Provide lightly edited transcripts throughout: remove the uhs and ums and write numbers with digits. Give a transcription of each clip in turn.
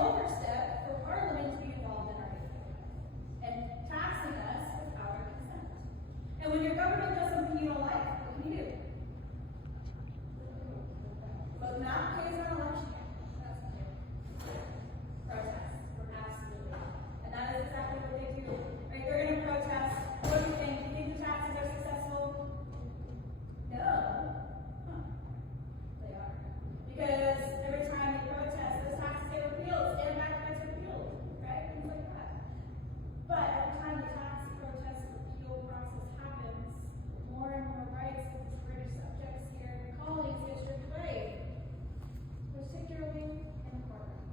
overstep for Parliament to be involved in our behavior and taxing us without our consent. And when your government does something you don't like, what can you do? Vote no, pays an election. That's what they do. Protest. Absolutely. And that is exactly what they do. Right? They're going to protest. What do you think? Do you think the taxes are successful? No. Huh. They are. Because every time they protest, those taxes get repealed. Stand back gets repealed. Right? Things like that. But every time the tax protest repeal process happens, more and more rights of the British subjects here in the colonies get stripped away. Particularly in the courtroom.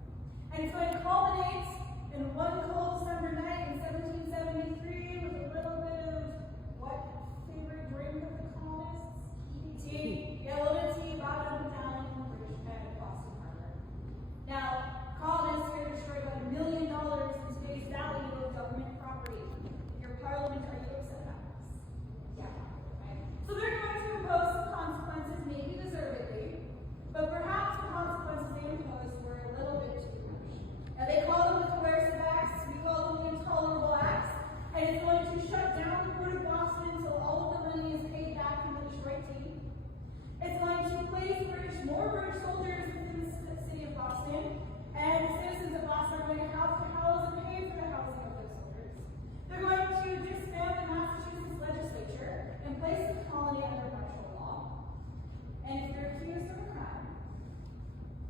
And it's going to culminate in one cold summer night in 1773 with a little bit of what favorite drink of the colonists? Tea. Yeah, a little bit of tea brought up and down in the British Boston Harbor. Now, colonists here destroyed about $1 million in today's value of government property. Your parliament, are you upset about this? Yeah. Right? So they're going to impose some consequences, maybe deservedly, but perhaps the consequences they imposed were a little bit too much. Now they call them the coercive acts, we call them the intolerable acts, and it's going to shut down the Port of Boston until all of the money is paid back from the Detroit team. It's going to place more British soldiers within the city of Boston, and the citizens of Boston are going to have to house and pay for the housing of those soldiers. They're going to disband the Massachusetts legislature and place the colony under martial law. And if you're accused of a crime,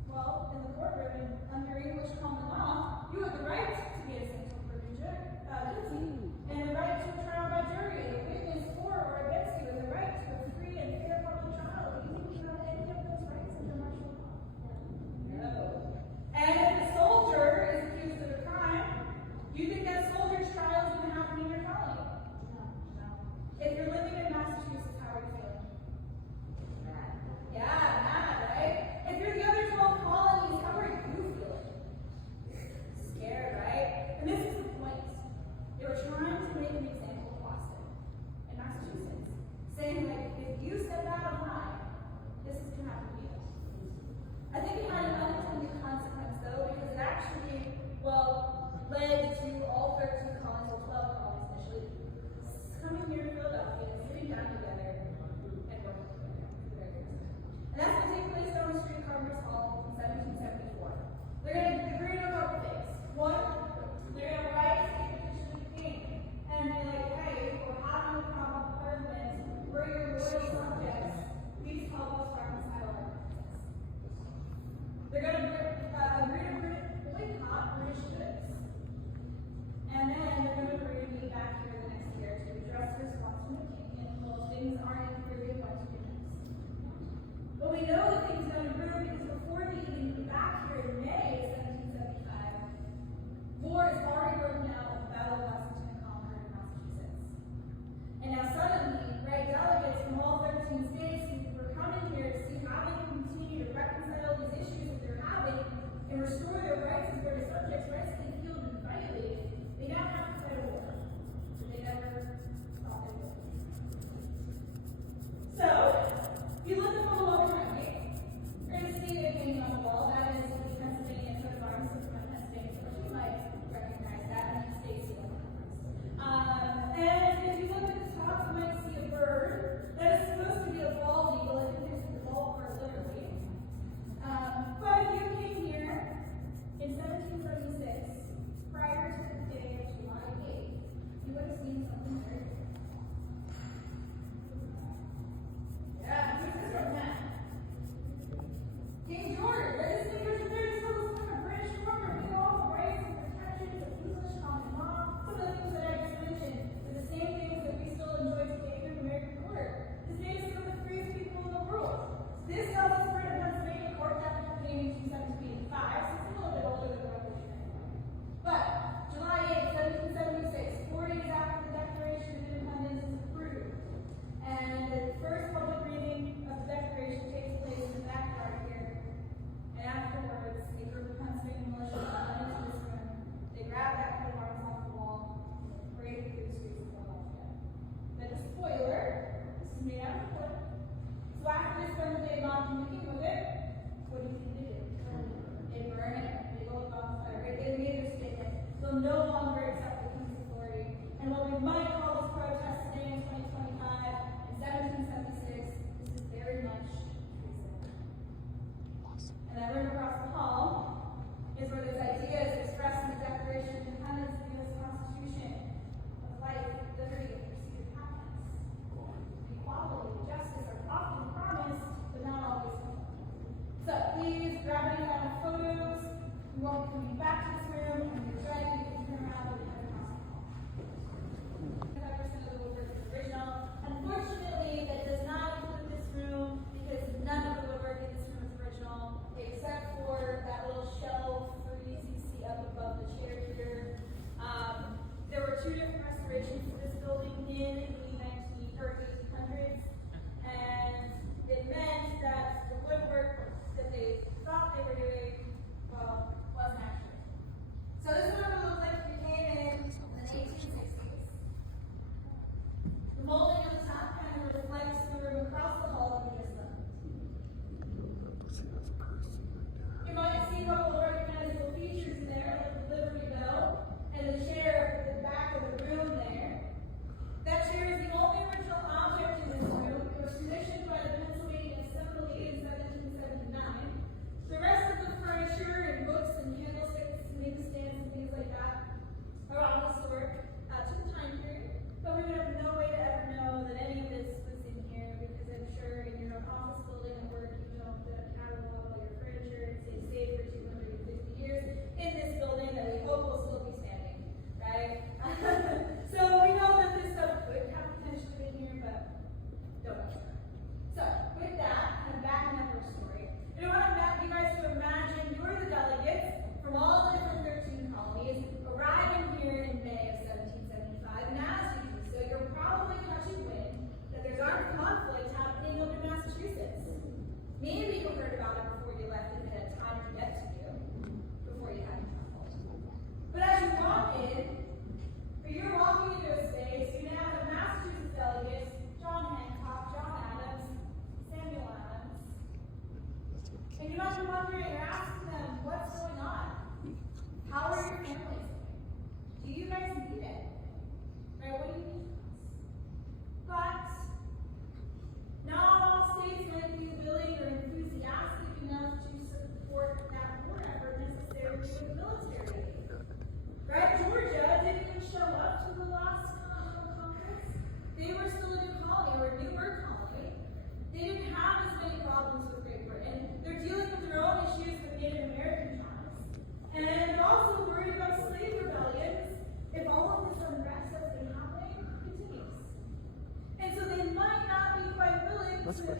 well, in the courtroom, under English common law, you have the right to be essential for guilty, and the right to a trial by jury, and a witness for or against you, and the right to a free and fair public trial. Do you think you have any of those rights under martial law? No. And if the soldier is accused of a crime, you think that soldier's trial is going to happen in your colony? No. If you're living in Massachusetts, how are you feeling? Mad. Yeah, mad, right? If you're the other 12 colonies, how are you feeling?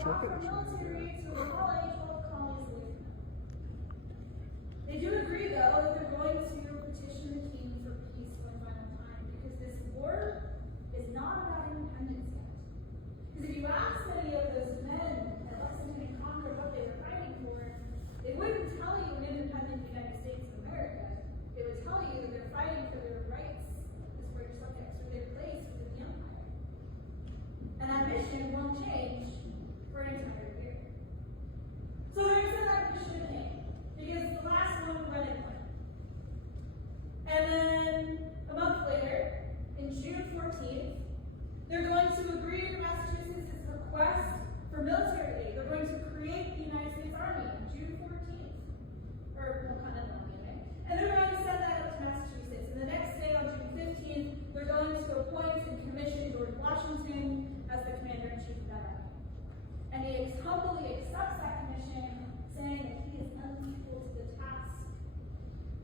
offer military to abolish all the colonies away from them. They do agree, though, that they're going to petition the king for peace one final time, because this war is not about independence yet. Because if you ask many of those men that Lexington and Concord what they were fighting for, they wouldn't tell you an independent United States of America. They would tell you that they're fighting for their rights as British subjects, for their place within the empire. And that mission won't change for an entire year. So they're going to send that mission to King, because the last one rented one. And then a month later, in June 14th, they're going to agree to Massachusetts' request for military aid. They're going to create the United States Army on June 14th. Or, well, kind of anyway. And they're going to send that up to Massachusetts. And the next day, on June 15th, they're going to appoint and commission George Washington as the commander-in-chief of that army. And he humbly accepts that commission, saying that he is unequal to the task,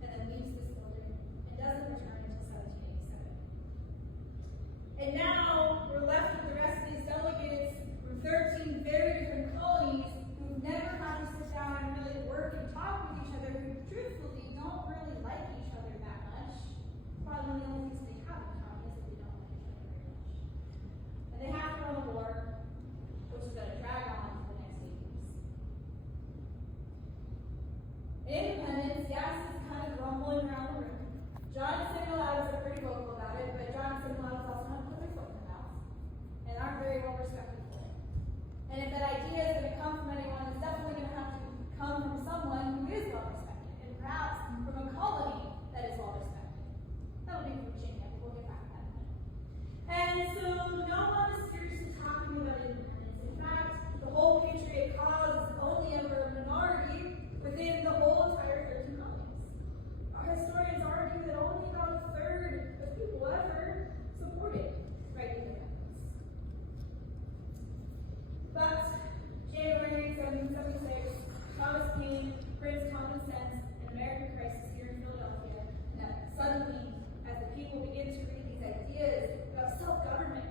and then leaves this building and doesn't return until 1787. And now we're left with the rest of these delegates from 13 very different colonies who've never had to sit down and really work and talk with each other, who truthfully don't really like each other that much. Probably one of the only things they have in common is that they don't like each other very much. And they have to run a war, which is going to drag on for the next 8 years. Independence, yes, is kind of rumbling around the room. John and Samuel Adams are pretty vocal about it, but John and Samuel Adams also have put their foot in their mouth and aren't very well respected for it. And if that idea is going to come from anyone, it's definitely going to have to come from someone who is well respected, and perhaps from a colony that is well respected. That would be Virginia, but we'll get back to that in a minute. And so no one is seriously talking about independence. In fact, the whole Patriot cause is only ever a minority within the whole entire 13 colonies. Our historians argue that only about a third of people ever supported right independence. But January 1776, Thomas Paine prints Common Sense, an American Crisis here in Philadelphia, and that suddenly, as the people begin to read these ideas about self-government,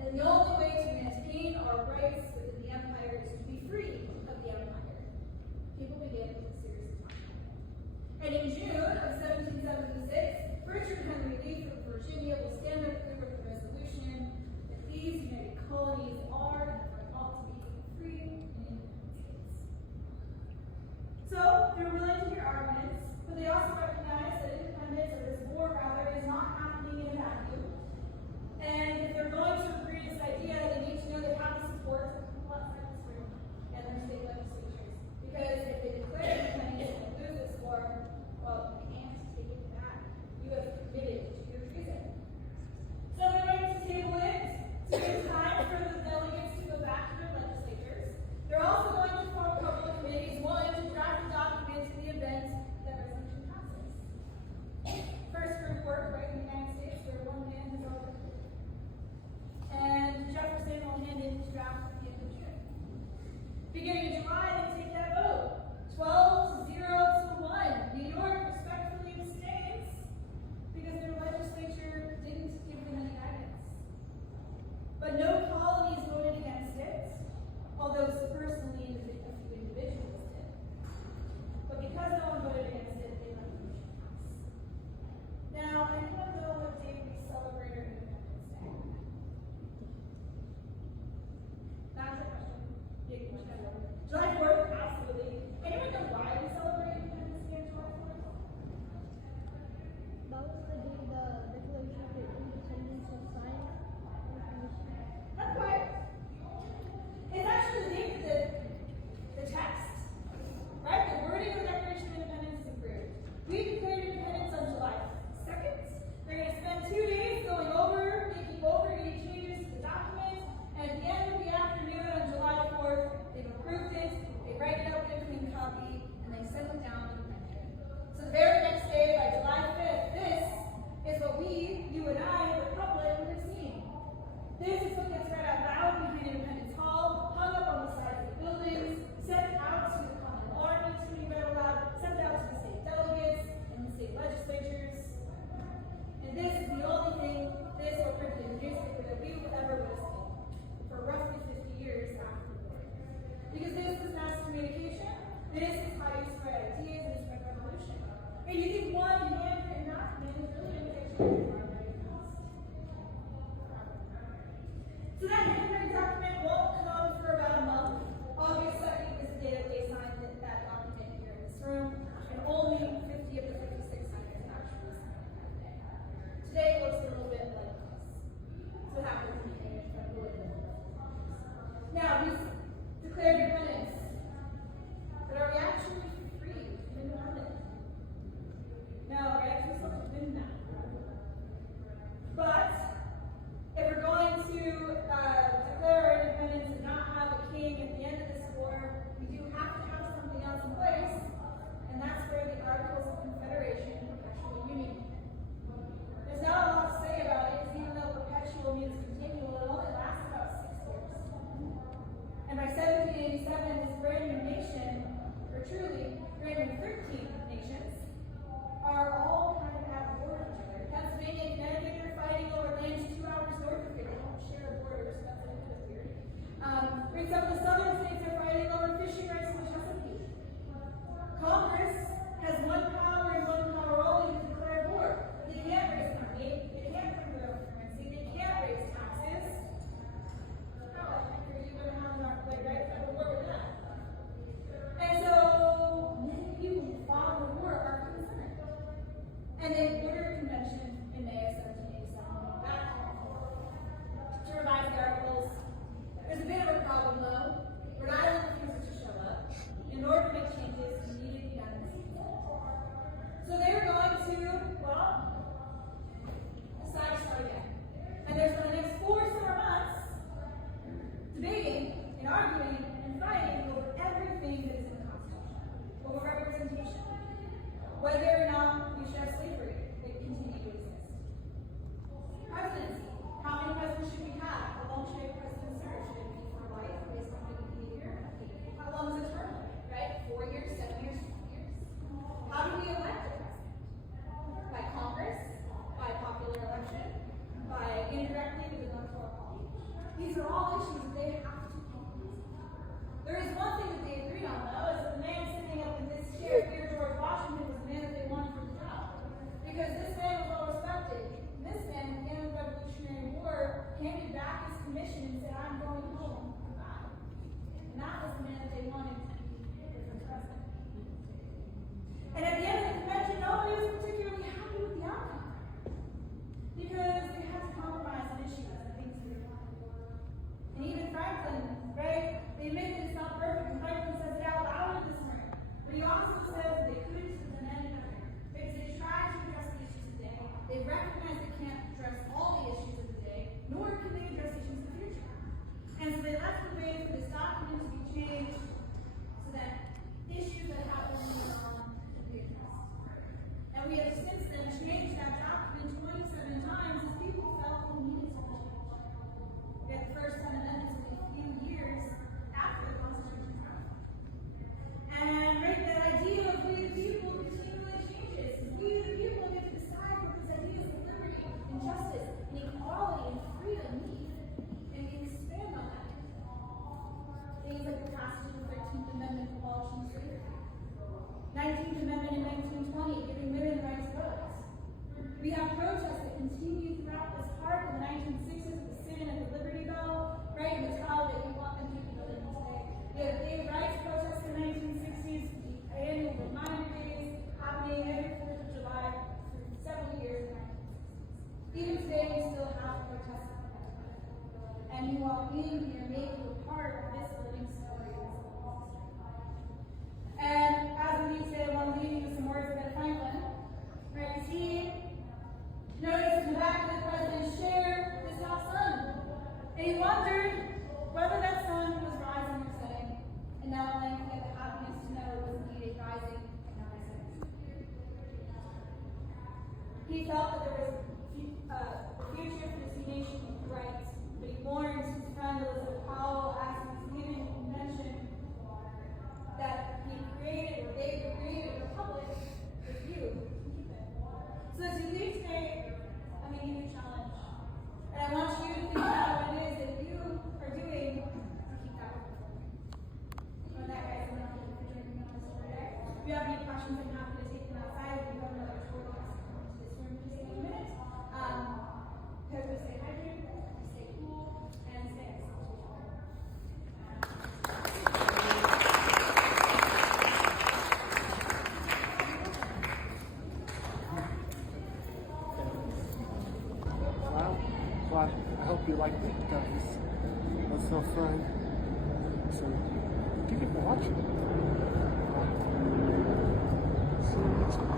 and the only way to maintain our rights within the empire is to be free of the empire, people begin to seriously talk about it. And in June of 1776, Richard Henry Lee from Virginia will stand up here with a resolution that these United Colonies are and ought to be free and independent states. So they're willing to hear arguments, but they also recognize that independence, or this war rather, is not happening in a vacuum. And if they're going to agree to this idea, they need to know they have the support of people outside this room and their state legislatures. Because if they declare independence and lose this war, well, you can't take it back. You have committed to your treason. So they're going to table it to give time for the delegates to go back to their legislatures. They're also going to form a couple of committees, one to draft a document in the event that resolution passes. First group work right in the United States, where one man is over. And Jefferson will hand in his draft at the end of June. Beginning of July, they take that vote. 12-0-1. New York respectfully abstains because their legislature didn't give them any guidance. But no colonies voted against it, although personally a few individuals did. But because no one voted against it, they let the motion pass. Now, anyone know what day we celebrate our Independence Day? That's a question. July 4th, absolutely. Anyone know why we celebrate Independence Day on July 4th? That was the day the Declaration of Independence was signed. Not quite. It's actually the date that the text, right? The wording of the Declaration of Independence is approved. We declared independence on July 2nd. They're going to spend 2 days going over, making over any changes to the document, and at the end of the afternoon on July 4th, they've approved it, they write it up in a clean copy, and they send it down to the country. So the very next day, by July 5th, this is what we, you and I, the public, would have seen. This is what gets read out loud behind Independence Hall, hung up on the sides of the buildings, sent out to the common army to be read aloud, sent out to the state delegates, and the then they ordered a convention in May of 1787 back to revise the articles. There's a bit of a problem though. Rhode Island refused to show up. In order to make changes, you needed unanimous consent. So they were going to, well, decide to start again. And there's for the next 4 summer months debating and arguing and fighting over everything that is in the Constitution, over representation, whether or not we should have slavery that continue to exist. Presidency. How many presidents should we have? How long should a president serve? Should it be for life based on human behavior? How long is a term? Right? 4 years, 7 years, 2 years. How do we elect a president? By Congress? By popular election? By indirectly with an electoral college? These are all issues that they have to compromise. There is one thing that they agreed on, though, is that the man sitting up in this chair here, George Washington, was the man that they wanted for the job. Because this man was well respected. And this man, at the end of the Revolutionary War, handed back his commission and said, I'm going home. Goodbye. And that was the man that they wanted to be the president. And at the end of the convention, nobody was particularly happy with the outcome. Because they had to compromise on issues and things that they wanted. And even Franklin, right? They admit that it's not perfect, and Franklin says it out loud this morning. But he also says that they couldn't have done any better. Because they tried to address the issues of the day. They recognize they can't address all the issues of the day, nor can they address issues of the future. And so they left the way for this document to be changed so that issues that happen later on can be addressed. And we have since then changed that document 27 times as people felt the need to change. Yet the first 10 amendments were a few years after the Constitution was written. And right, that idea of we the people continually changes. We the people get to decide what these ideas of liberty and justice and equality and freedom mean. And we expand on that. Things like the passage of the 13th Amendment abolishing slavery. 19th Amendment in 1920 giving women the right to vote. We have protests that continue throughout this park in the 1960s with the sit-in of the Liberty Bell, right, and the trial that you want them to be building today. We have gay rights protests in the 1960s, the annual reminder days happening every 4th of July for several years in the 1960s. Even today, we still have protests. And you all being here make you a part of this living story. And as we leave today, I want to leave you with some words of Ben Franklin. Right, as he noticed in the back of the president's chair this hot sun. And he wondered whether that sun was rising or setting. And now at length he had the happiness to know it was indeed rising and not setting. He felt that there was a future for this nation was bright, but he warned his friend Elizabeth Powell as he was leaving the convention that he created, or they created a republic with you to keep it. So as you leave today, I'm going to give you a challenge. And I want you to think about what it is that you are doing to keep that republic. Well, that guy's enough for drinking on this over there. If you have any questions, I'm happy to take them outside. If you have another tour, you can come to this room for just a minute. Hope you stay hydrated, stay cool, and stay excited. Well, I hope you like it, guys. That's so fun. So, keep it watching. See you next time.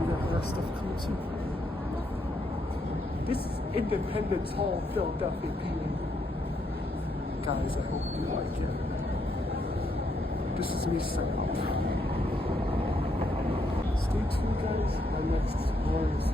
We got more stuff coming soon. This is Independence Hall, Philadelphia, PA. Guys, I hope you like it. This is me signing off. Stay tuned, guys. My next one is